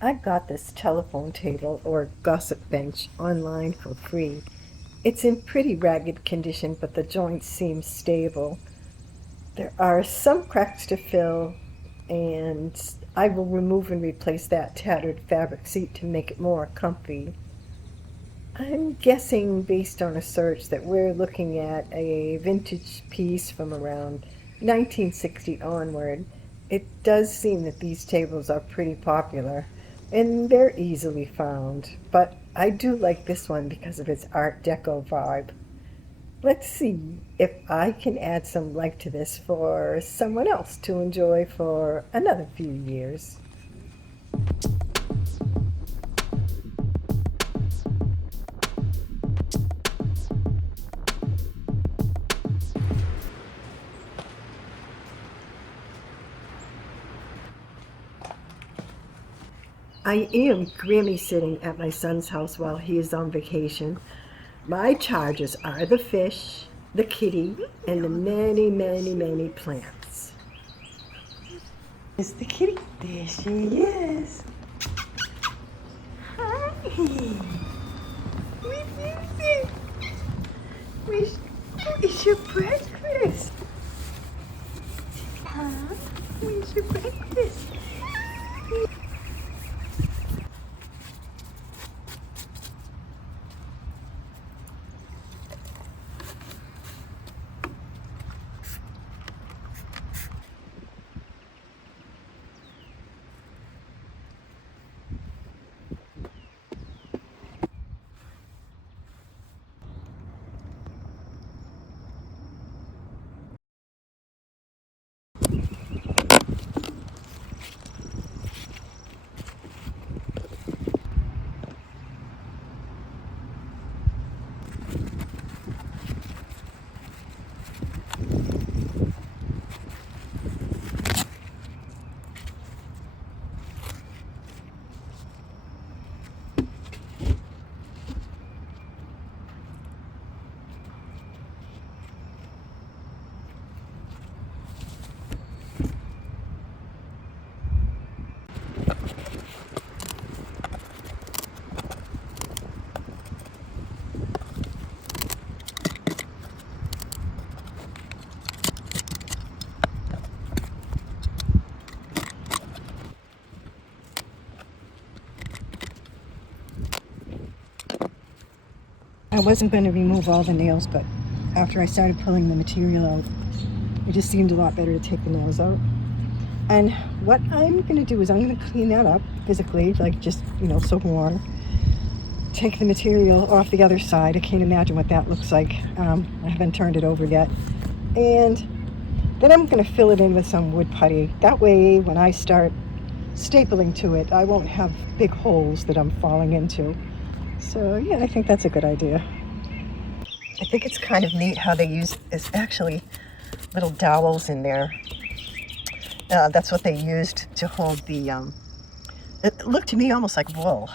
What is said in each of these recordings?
I got this telephone table or gossip bench online for free. It's in pretty ragged condition, but the joints seem stable. There are some cracks to fill, and I will remove and replace that tattered fabric seat to make it more comfy. I'm guessing, based on a search, that we're looking at a vintage piece from around 1960 onward. It does seem that these tables are pretty popular, and they're easily found, but I do like this one because of its Art Deco vibe. Let's see if I can add some life to this for someone else to enjoy for another few years. I am Grammy sitting at my son's house while he is on vacation. My charges are the fish, the kitty, and the many, many, many plants. Is the kitty? There she is. Hi. What is it? Where's your breakfast? Huh? Where's your breakfast? I wasn't going to remove all the nails, but after I started pulling the material out, it just seemed a lot better to take the nails out. And what I'm going to do is I'm going to clean that up physically, like just, soap and water. Take the material off the other side. I can't imagine what that looks like. I haven't turned it over yet. And then I'm going to fill it in with some wood putty. That way, when I start stapling to it, I won't have big holes that I'm falling into. So yeah, I think that's a good idea. I think it's kind of neat how they use, is actually little dowels in there. That's what they used to hold the, it looked to me almost like wool.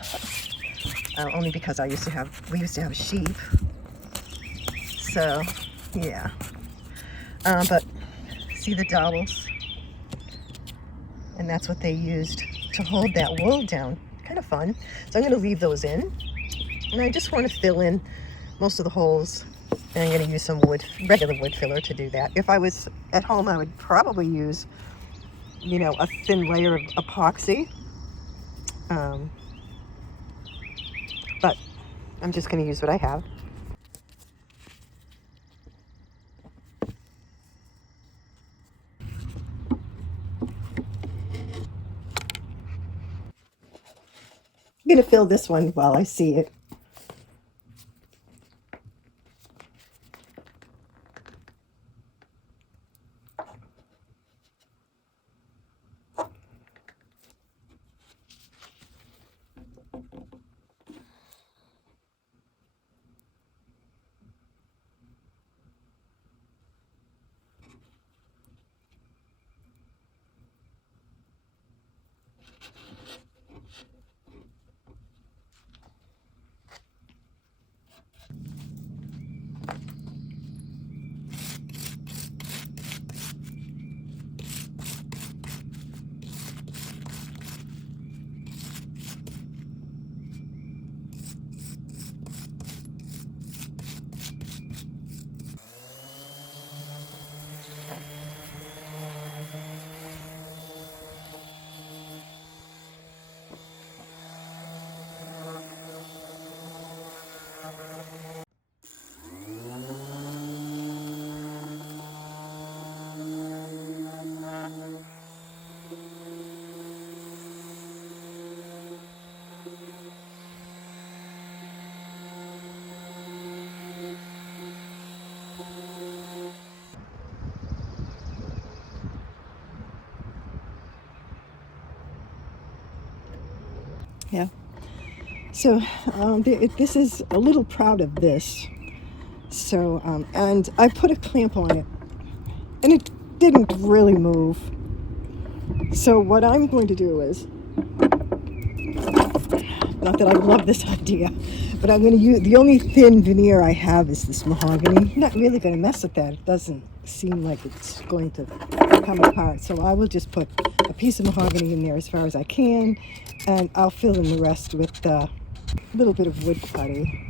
Only because we used to have sheep. So, yeah. But see the dowels? And that's what they used to hold that wool down. Kind of fun. So I'm going to leave those in. And I just want to fill in most of the holes. And I'm going to use some regular wood filler to do that. If I was at home, I would probably use, a thin layer of epoxy. But I'm just going to use what I have. I'm going to fill this one while I see it. Yeah. So this is a little proud of this. So, and I put a clamp on it, and it didn't really move. So what I'm going to do is, not that I love this idea, but I'm going to use, the only thin veneer I have is this mahogany. I'm not really going to mess with that. It doesn't seem like it's going to come apart. So I will just put a piece of mahogany in there as far as I can, and I'll fill in the rest with a little bit of wood putty.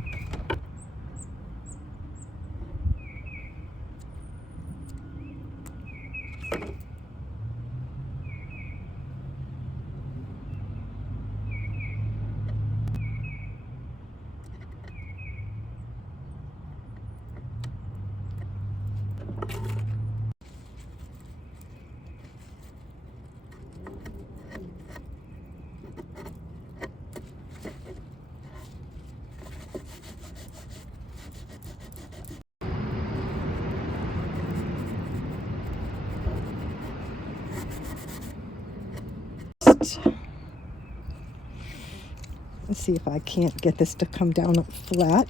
Let's see if I can't get this to come down flat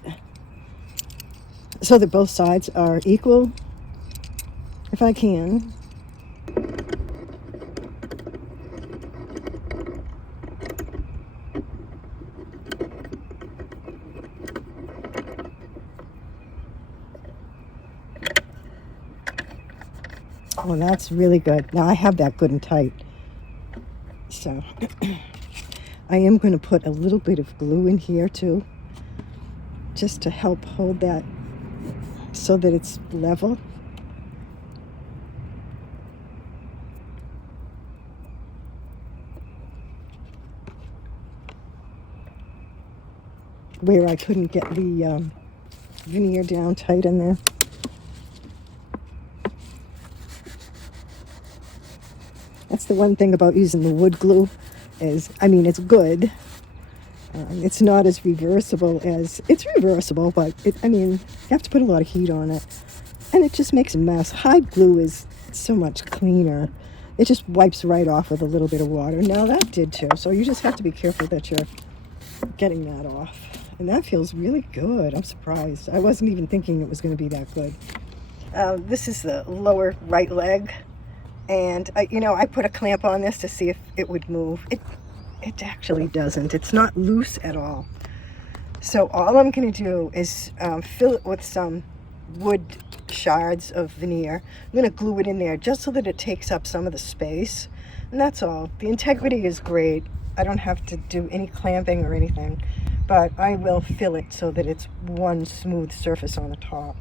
so that both sides are equal, if I can. Oh, that's really good. Now I have that good and tight. So I am going to put a little bit of glue in here too, just to help hold that so that it's level. Where I couldn't get the veneer down tight in there. That's the one thing about using the wood glue is, I mean, it's good. It's not as reversible as, it's reversible, but I mean, you have to put a lot of heat on it. And it just makes a mess. Hide glue is so much cleaner. It just wipes right off with a little bit of water. Now that did too. So you just have to be careful that you're getting that off. And that feels really good. I'm surprised. I wasn't even thinking it was going to be that good. This is the lower right leg. And I put a clamp on this to see if it would move. It actually doesn't. It's not loose at all. So all I'm going to do is fill it with some wood shards of veneer. I'm going to glue it in there just so that it takes up some of the space. And that's all. The integrity is great. I don't have to do any clamping or anything. But I will fill it so that it's one smooth surface on the top.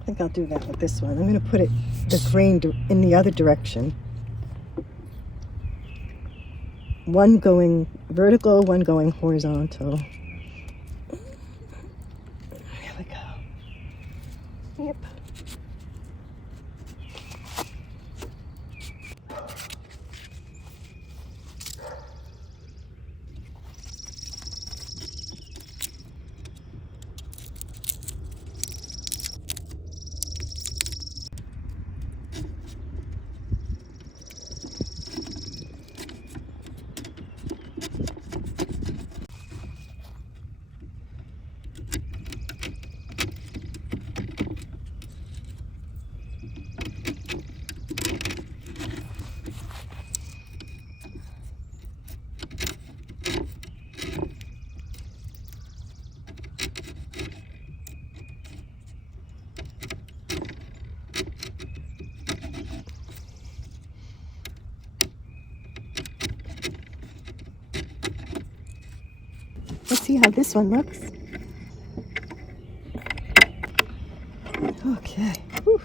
I think I'll do that with this one. I'm going to put it, the grain in the other direction. One going vertical, one going horizontal. There we go. Yep. Let's see how this one looks. Okay. Whew.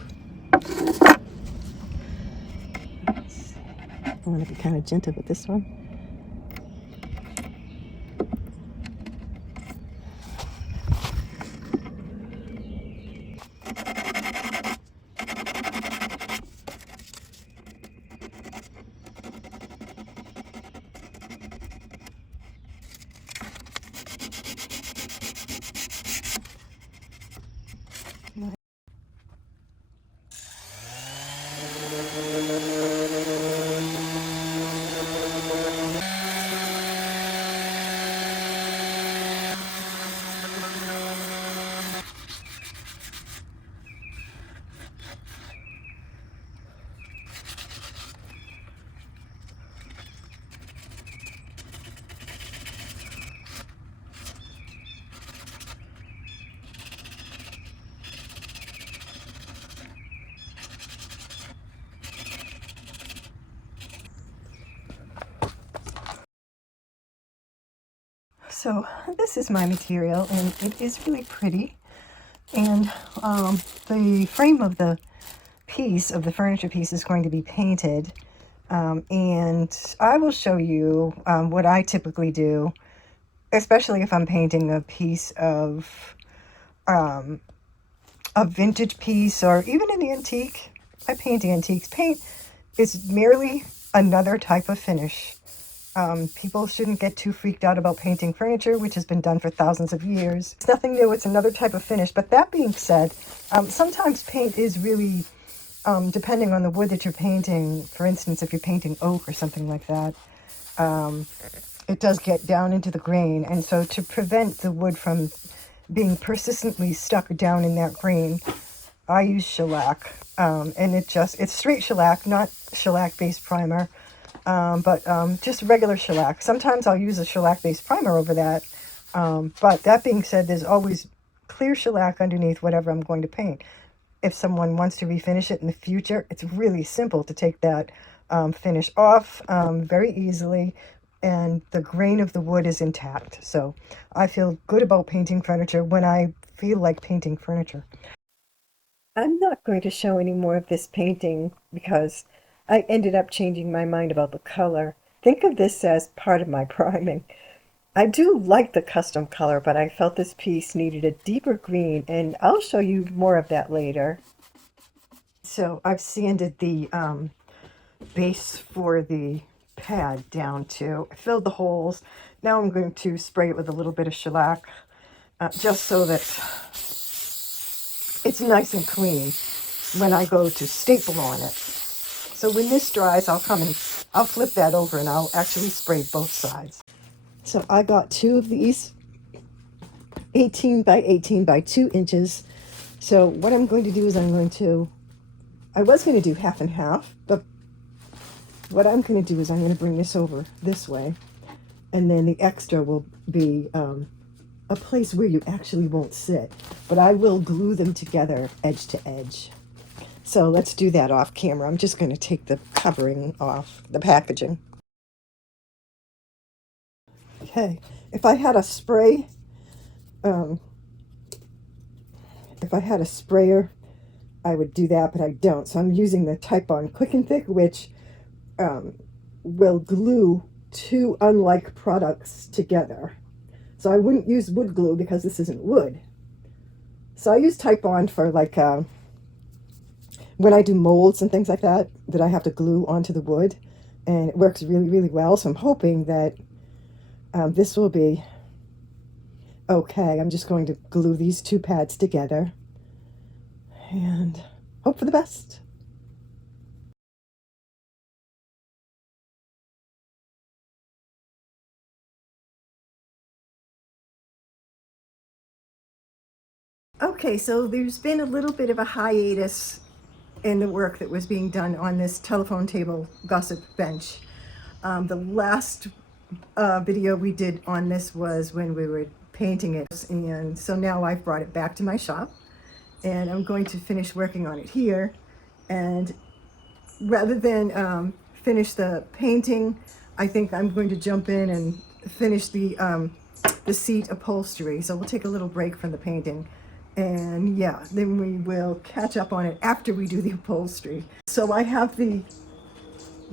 I want to be kind of gentle with this one. So this is my material, and it is really pretty. And the frame of the piece, of the furniture piece, is going to be painted. And I will show you what I typically do, especially if I'm painting a piece of a vintage piece or even an antique. I paint antiques. Paint is merely another type of finish. People shouldn't get too freaked out about painting furniture, which has been done for thousands of years. It's nothing new, it's another type of finish. But that being said, sometimes paint is really, depending on the wood that you're painting, for instance, if you're painting oak or something like that, it does get down into the grain. And so to prevent the wood from being persistently stuck down in that grain, I use shellac. And it's straight shellac, not shellac-based primer. But just regular shellac. Sometimes I'll use a shellac-based primer over that. But that being said, there's always clear shellac underneath whatever I'm going to paint. If someone wants to refinish it in the future, it's really simple to take that finish off very easily, and the grain of the wood is intact. So I feel good about painting furniture when I feel like painting furniture. I'm not going to show any more of this painting because I ended up changing my mind about the color. Think of this as part of my priming. I do like the custom color, but I felt this piece needed a deeper green, and I'll show you more of that later. So I've sanded the base for the pad down to, I filled the holes. Now I'm going to spray it with a little bit of shellac, just so that it's nice and clean when I go to staple on it. So when this dries, I'll flip that over and I'll actually spray both sides. So I got two of these 18 by 18 by 2 inches. So what I'm going to do is I was going to do half and half, but what I'm going to do is I'm going to bring this over this way, and then the extra will be a place where you actually won't sit, but I will glue them together edge to edge. So let's do that off camera. I'm just going to take the covering off, the packaging. Okay, if I had a spray, if I had a sprayer, I would do that, but I don't. So I'm using the Type-On Quick and Thick, which will glue two unlike products together. So I wouldn't use wood glue because this isn't wood. So I use Type-On for like when I do molds and things like that I have to glue onto the wood, and it works really, really well. So I'm hoping that this will be okay. I'm just going to glue these two pads together and hope for the best. Okay, so there's been a little bit of a hiatus in the work that was being done on this telephone table gossip bench. The last video we did on this was when we were painting it, and so now I've brought it back to my shop, and I'm going to finish working on it here. And rather finish the painting, I think I'm going to jump in and finish the the seat upholstery. So we'll take a little break from the painting. And yeah, then we will catch up on it after we do the upholstery. So I have the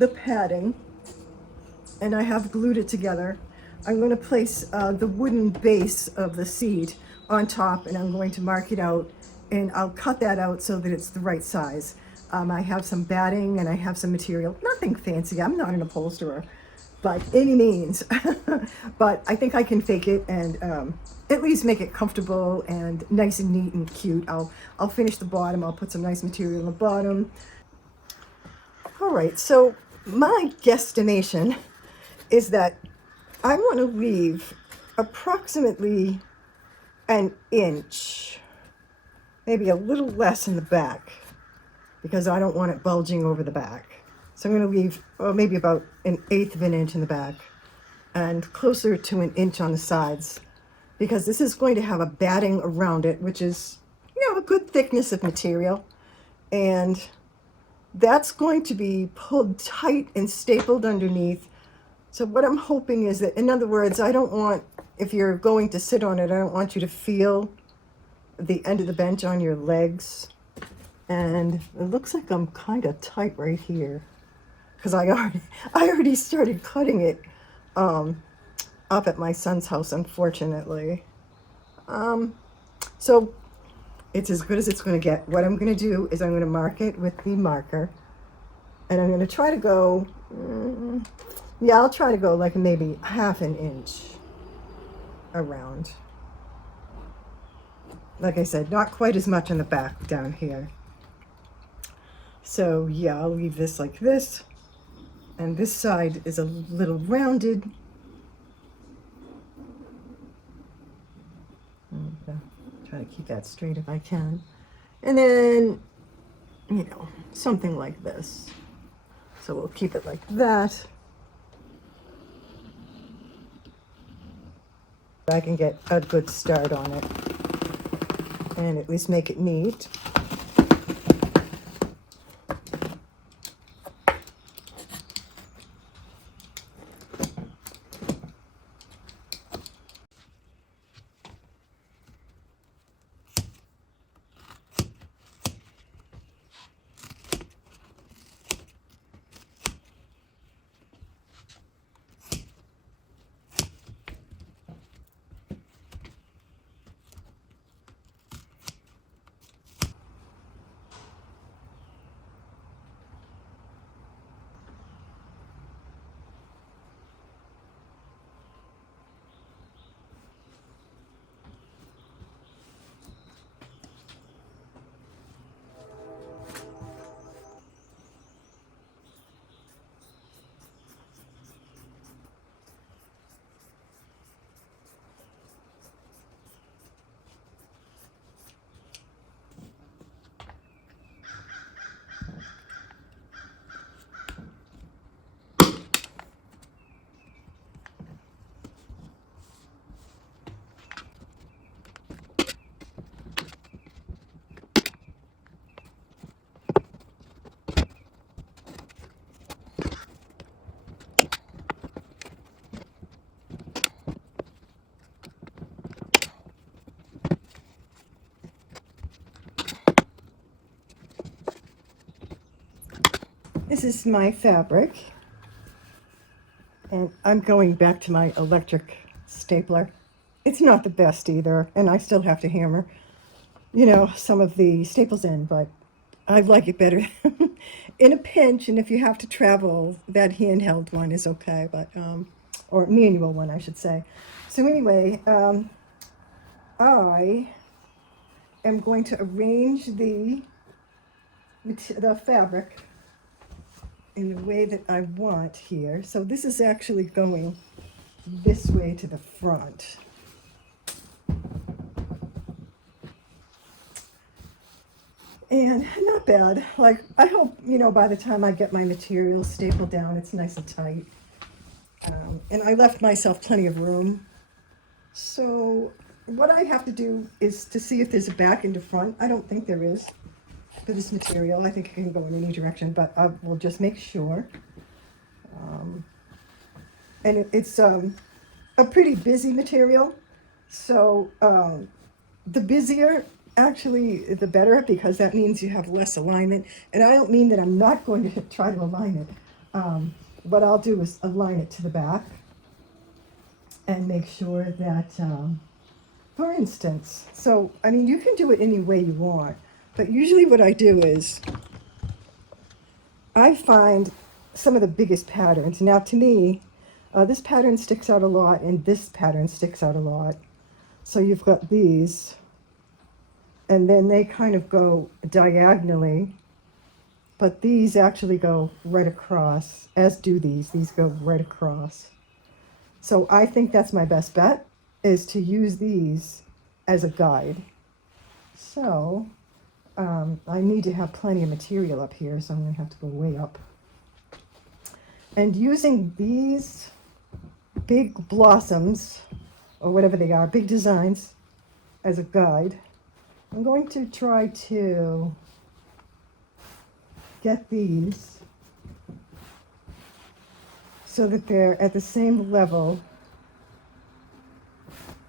padding, and I have glued it together. I'm going to place the wooden base of the seat on top, and I'm going to mark it out, and I'll cut that out so that it's the right size. I have some batting and I have some material, nothing fancy. I'm not an upholsterer by any means, but I think I can fake it and at least make it comfortable and nice and neat and cute. I'll finish the bottom. I'll put some nice material on the bottom. All right, so my guesstimation is that I want to leave approximately an inch, maybe a little less in the back, because I don't want it bulging over the back. So I'm going to leave maybe about 1/8 of an inch in the back and closer to an inch on the sides, because this is going to have a batting around it, which is, a good thickness of material. And that's going to be pulled tight and stapled underneath. So what I'm hoping is that, in other words, I don't want, if you're going to sit on it, I don't want you to feel the end of the bench on your legs. And it looks like I'm kind of tight right here, because I already started cutting it up at my son's house, unfortunately. So it's as good as it's going to get. What I'm going to do is I'm going to mark it with the marker, and I'm going to try to go, I'll try to go like maybe 1/2 an inch around. Like I said, not quite as much on the back down here. So yeah, I'll leave this like this, and this side is a little rounded. Okay. Try to keep that straight if I can. And then, something like this. So we'll keep it like that. I can get a good start on it and at least make it neat. This is my fabric, and I'm going back to my electric stapler. It's not the best either, and I still have to hammer, some of the staples in, but I like it better in a pinch. And if you have to travel, that handheld one is okay, but or manual one, I should say. So anyway, I am going to arrange the fabric in the way that I want here. So this is actually going this way to the front. And not bad. Like, I hope, by the time I get my material stapled down, it's nice and tight. And I left myself plenty of room. So what I have to do is to see if there's a back into front. I don't think there is for this material. I think it can go in any direction, but I will just make sure. And it's a a pretty busy material. So the busier, actually, the better, because that means you have less alignment. And I don't mean that I'm not going to try to align it. What I'll do is align it to the back and make sure that, for instance, so, I mean, you can do it any way you want, but usually what I do is I find some of the biggest patterns. Now, to me, this pattern sticks out a lot, and this pattern sticks out a lot. So you've got these, and then they kind of go diagonally, but these actually go right across, as do these. These go right across. So I think that's my best bet, is to use these as a guide. So I need to have plenty of material up here, so I'm going to have to go way up. And using these big blossoms, or whatever they are, big designs, as a guide, I'm going to try to get these so that they're at the same level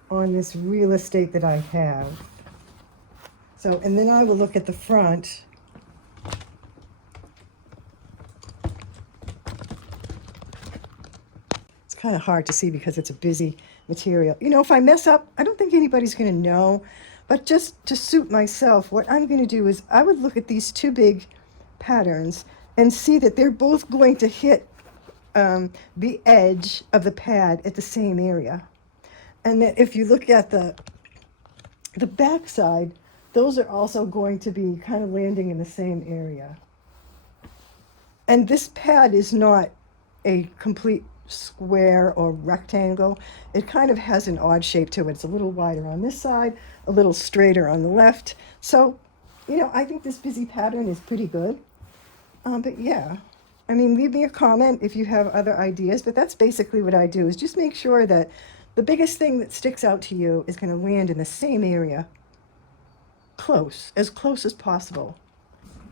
on this real estate that I have. So, and then I will look at the front. It's kind of hard to see because it's a busy material. You know, if I mess up, I don't think anybody's going to know. But just to suit myself, what I'm going to do is I would look at these two big patterns and see that they're both going to hit the edge of the pad at the same area. And that if you look at the back side, those are also going to be kind of landing in the same area. And this pad is not a complete square or rectangle. It kind of has an odd shape to it. It's a little wider on this side, a little straighter on the left. So, you know, I think this busy pattern is pretty good. But yeah, I mean, leave me a comment if you have other ideas, but that's basically what I do, is just make sure that the biggest thing that sticks out to you is going to land in the same area, as close as possible.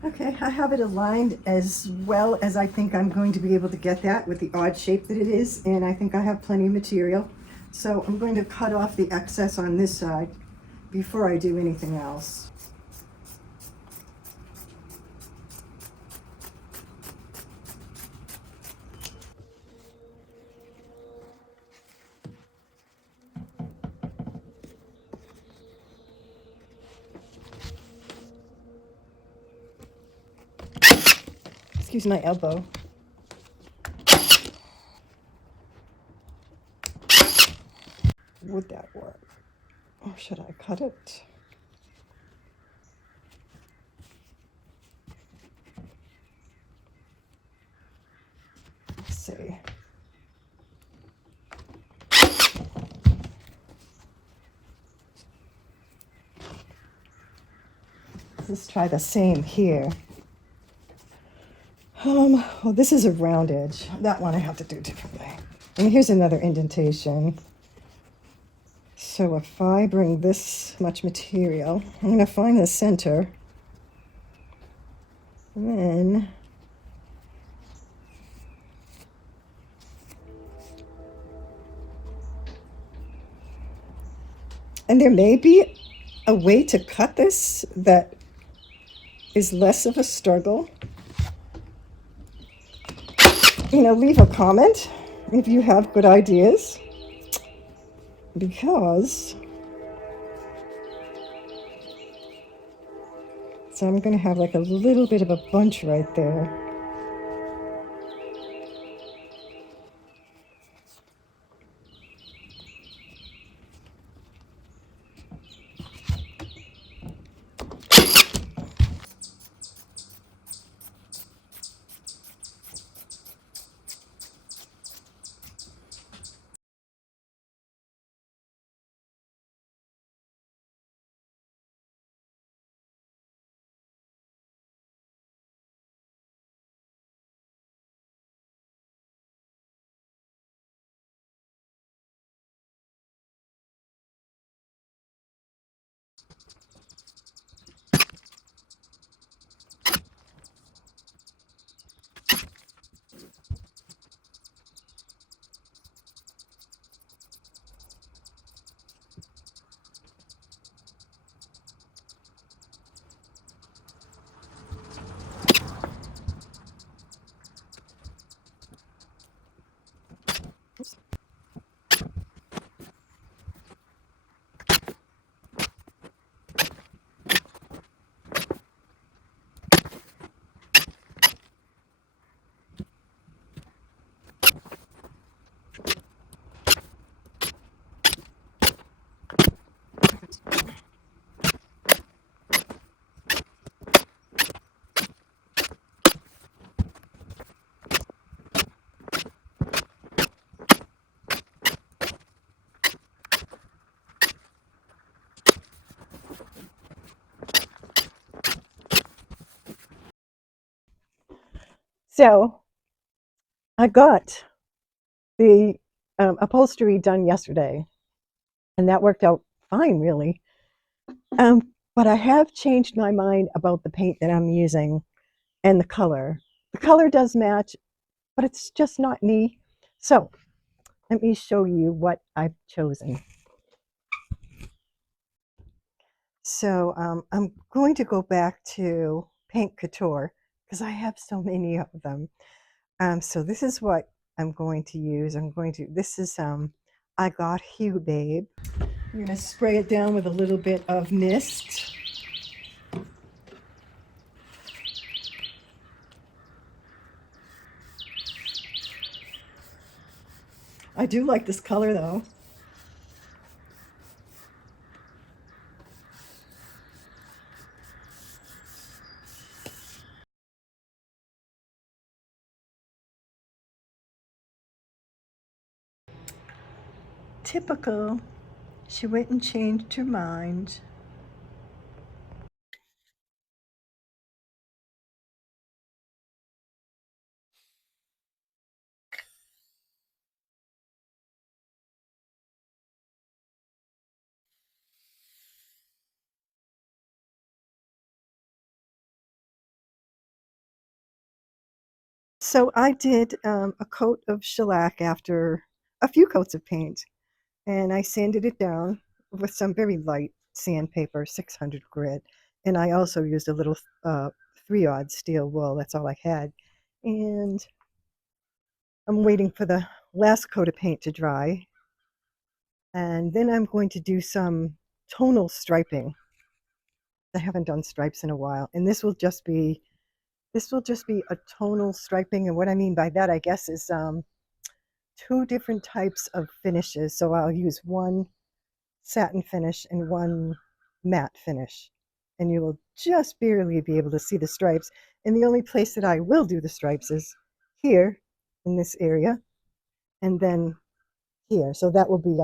Okay, I have it aligned as well as I think I'm going to be able to get that with the odd shape that it is, and I think I have plenty of material. So I'm going to cut off the excess on this side before I do anything else. Excuse my elbow. Would that work? Or should I cut it? Let's see. Let's try the same here. Well, this is a round edge. That one I have to do differently. And here's another indentation. So if I bring this much material, I'm going to find the center. And then there may be a way to cut this that is less of a struggle. You know, leave a comment if you have good ideas, because so I'm going to have like a little bit of a bunch right there. So I got the upholstery done yesterday, and that worked out fine, really. But I have changed my mind about the paint that I'm using and the color. The color does match, but it's just not me. So let me show you what I've chosen. So I'm going to go back to Paint Couture because I have so many of them. So this is what I'm going to use. This is I Got Hue Babe. I'm going to spray it down with a little bit of mist. I do like this color though. Typical. She went and changed her mind. So I did a coat of shellac after a few coats of paint, and I sanded it down with some very light sandpaper, 600 grit, and I also used a little 3/0 steel wool. That's all I had, and I'm waiting for the last coat of paint to dry, and then I'm going to do some tonal striping. I haven't done stripes in a while, and this will just be a tonal striping. And what I mean by that, I guess, is two different types of finishes. So I'll use one satin finish and one matte finish, and you will just barely be able to see the stripes. And the only place that I will do the stripes is here in this area, and then here. So that will be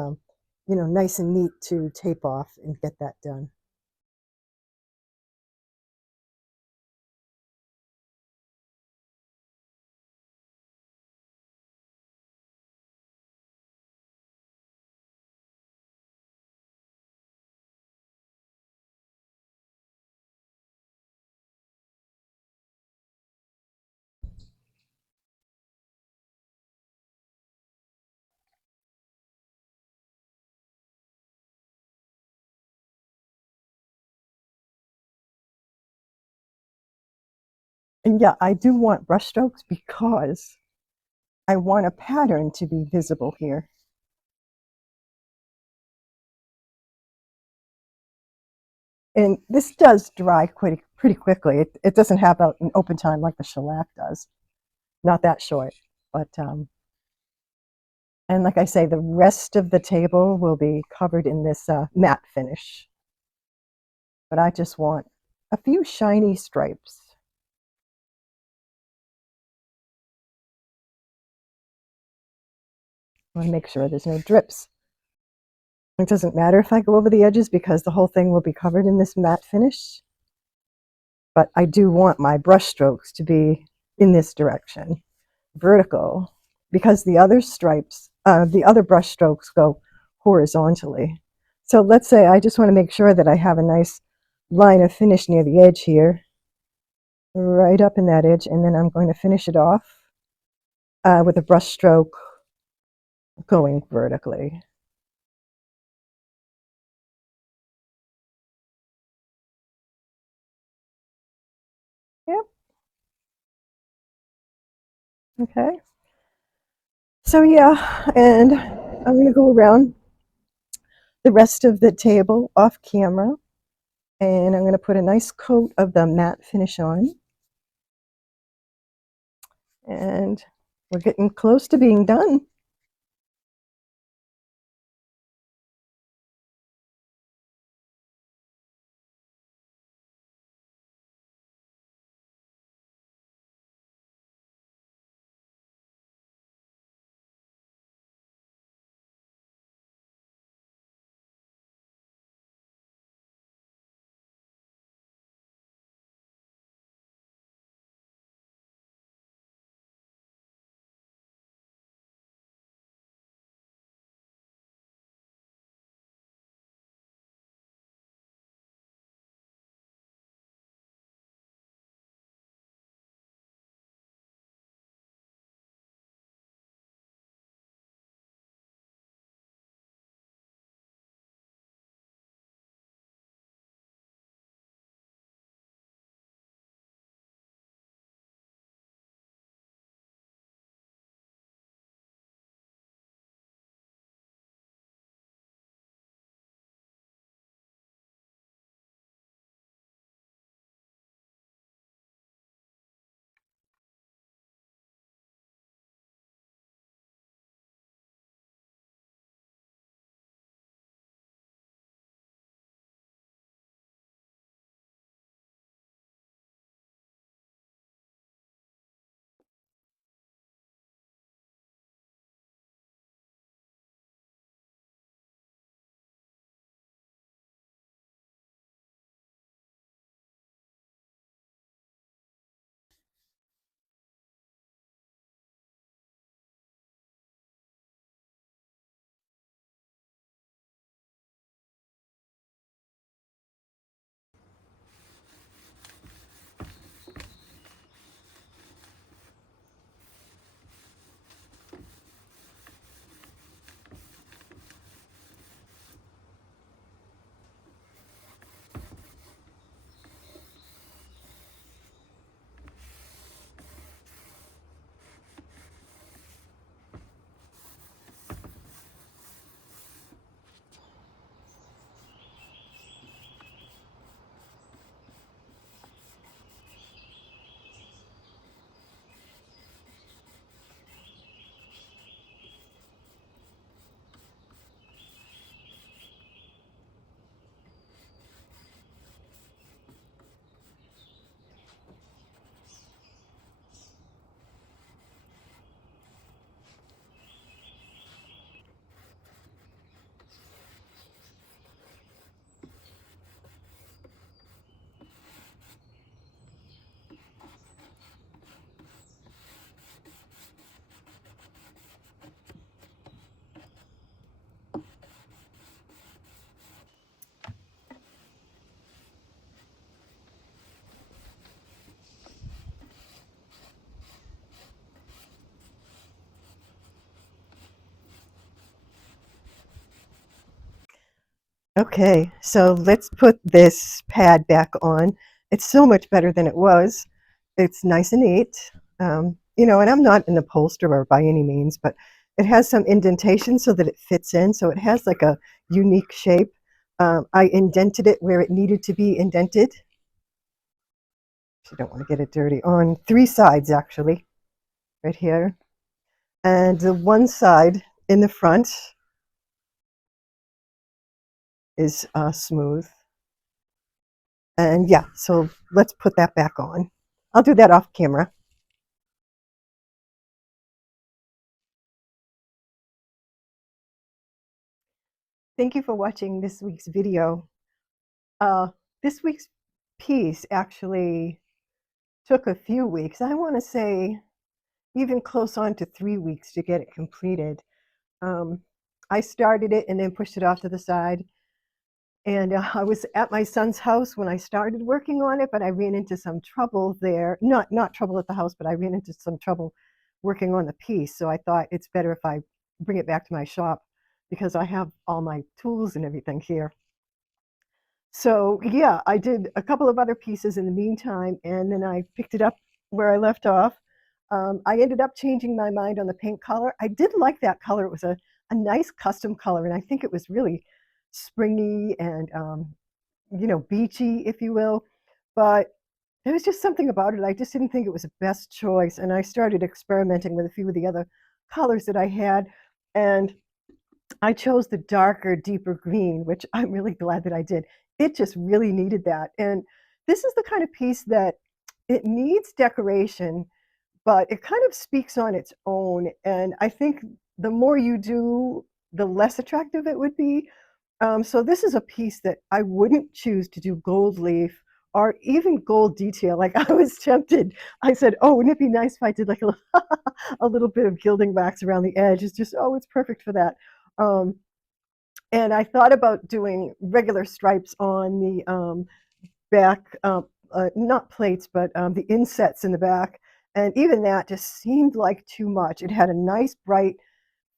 nice and neat to tape off and get that done. And yeah, I do want brush strokes because I want a pattern to be visible here. And this does dry pretty quickly. It doesn't have an open time like the shellac does. Not that short, but and like I say, the rest of the table will be covered in this matte finish. But I just want a few shiny stripes. I want to make sure there's no drips. It doesn't matter if I go over the edges because the whole thing will be covered in this matte finish. But I do want my brush strokes to be in this direction, vertical, because the other stripes, the other brush strokes go horizontally. So let's say I just want to make sure that I have a nice line of finish near the edge here, right up in that edge, and then I'm going to finish it off with a brush stroke going vertically. Yep. Okay. So yeah, and I'm going to go around the rest of the table off camera, and I'm going to put a nice coat of the matte finish on. And we're getting close to being done. Okay, so let's put this pad back on. It's so much better than it was. It's nice and neat. And I'm not an upholsterer by any means, but it has some indentation so that it fits in. So it has like a unique shape. I indented it where it needed to be indented. You don't want to get it dirty. On 3 sides, actually, right here. And the one side in the front is smooth. And yeah, so let's put that back on. I'll do that off camera. Thank you for watching this week's video. Uh, this week's piece actually took a few weeks. I want to say even close on to 3 weeks to get it completed. Um, I started it and then pushed it off to the side. And I was at my son's house when I started working on it, but I ran into some trouble there. Not trouble at the house, but I ran into some trouble working on the piece. So I thought it's better if I bring it back to my shop because I have all my tools and everything here. So yeah, I did a couple of other pieces in the meantime, and then I picked it up where I left off. I ended up changing my mind on the paint color. I did like that color. It was a nice custom color, and I think it was really springy and beachy, if you will. But there was just something about it. I just didn't think it was the best choice, and I started experimenting with a few of the other colors that I had, and I chose the darker, deeper green, which I'm really glad that I did. It just really needed that. And this is the kind of piece that it needs decoration, but it kind of speaks on its own. And I think the more you do, the less attractive it would be. So this is a piece that I wouldn't choose to do gold leaf or even gold detail. Like I was tempted. I said, "Oh, wouldn't it be nice if I did like a little bit of gilding wax around the edge?" It's just, oh, it's perfect for that. Um, and I thought about doing regular stripes on the back, not plates, but the insets in the back. And even that just seemed like too much. It had a nice bright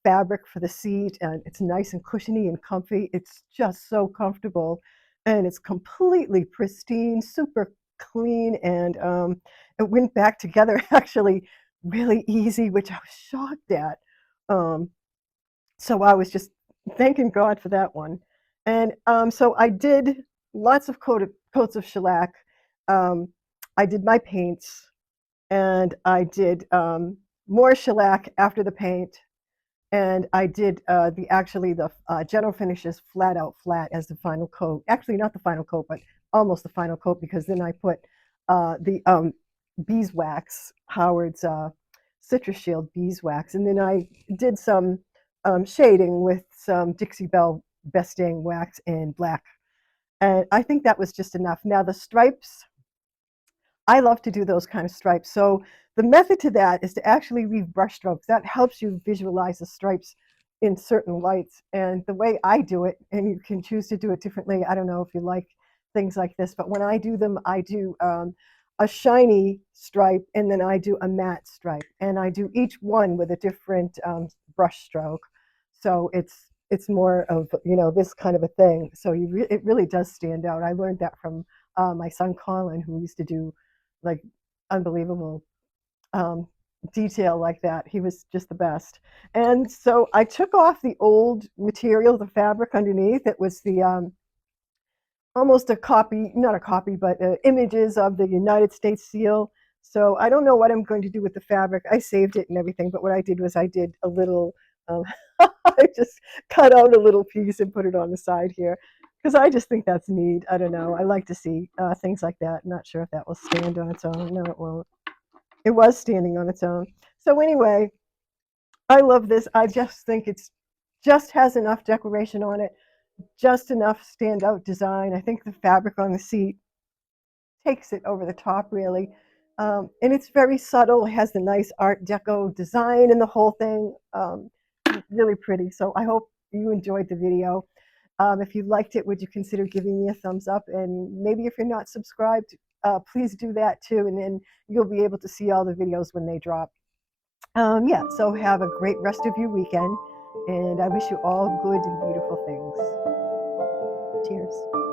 fabric for the seat, and it's nice and cushiony and comfy. It's just so comfortable, and it's completely pristine, super clean, and it went back together actually really easy, which I was shocked at. Um, so I was just thanking God for that one. And so I did lots of coats of shellac. Um, I did my paints, and I did more shellac after the paint, and I did the general finishes flat out flat as the final coat. Actually, not the final coat, but almost the final coat, because then I put the beeswax, Howard's Citrus Shield beeswax, and then I did some shading with some Dixie Belle Besting wax in black. And I think that was just enough. Now the stripes, I love to do those kind of stripes. So the method to that is to actually leave brush strokes. That helps you visualize the stripes in certain lights. And the way I do it, and you can choose to do it differently. I don't know if you like things like this, but when I do them, I do a shiny stripe, and then I do a matte stripe, and I do each one with a different brush stroke. So it's more of this kind of a thing. So it really does stand out. I learned that from my son Colin, who used to do like unbelievable um, detail like that. He was just the best. And so I took off the old material, the fabric underneath. It was the almost a copy, not a copy, but images of the United States seal. So I don't know what I'm going to do with the fabric. I saved it and everything, but what I did was I did a little, I just cut out a little piece and put it on the side here because I just think that's neat. I don't know. I like to see things like that. Not sure if that will stand on its own. No, it won't. It was standing on its own. So anyway, I love this. I just think it's just has enough decoration on it, just enough standout design. I think the fabric on the seat takes it over the top, really. And it's very subtle. It has the nice Art Deco design in the whole thing. Really pretty. So I hope you enjoyed the video. If you liked it, would you consider giving me a thumbs up? And maybe if you're not subscribed, please do that too. And then you'll be able to see all the videos when they drop. Yeah, so have a great rest of your weekend. And I wish you all good and beautiful things. tears.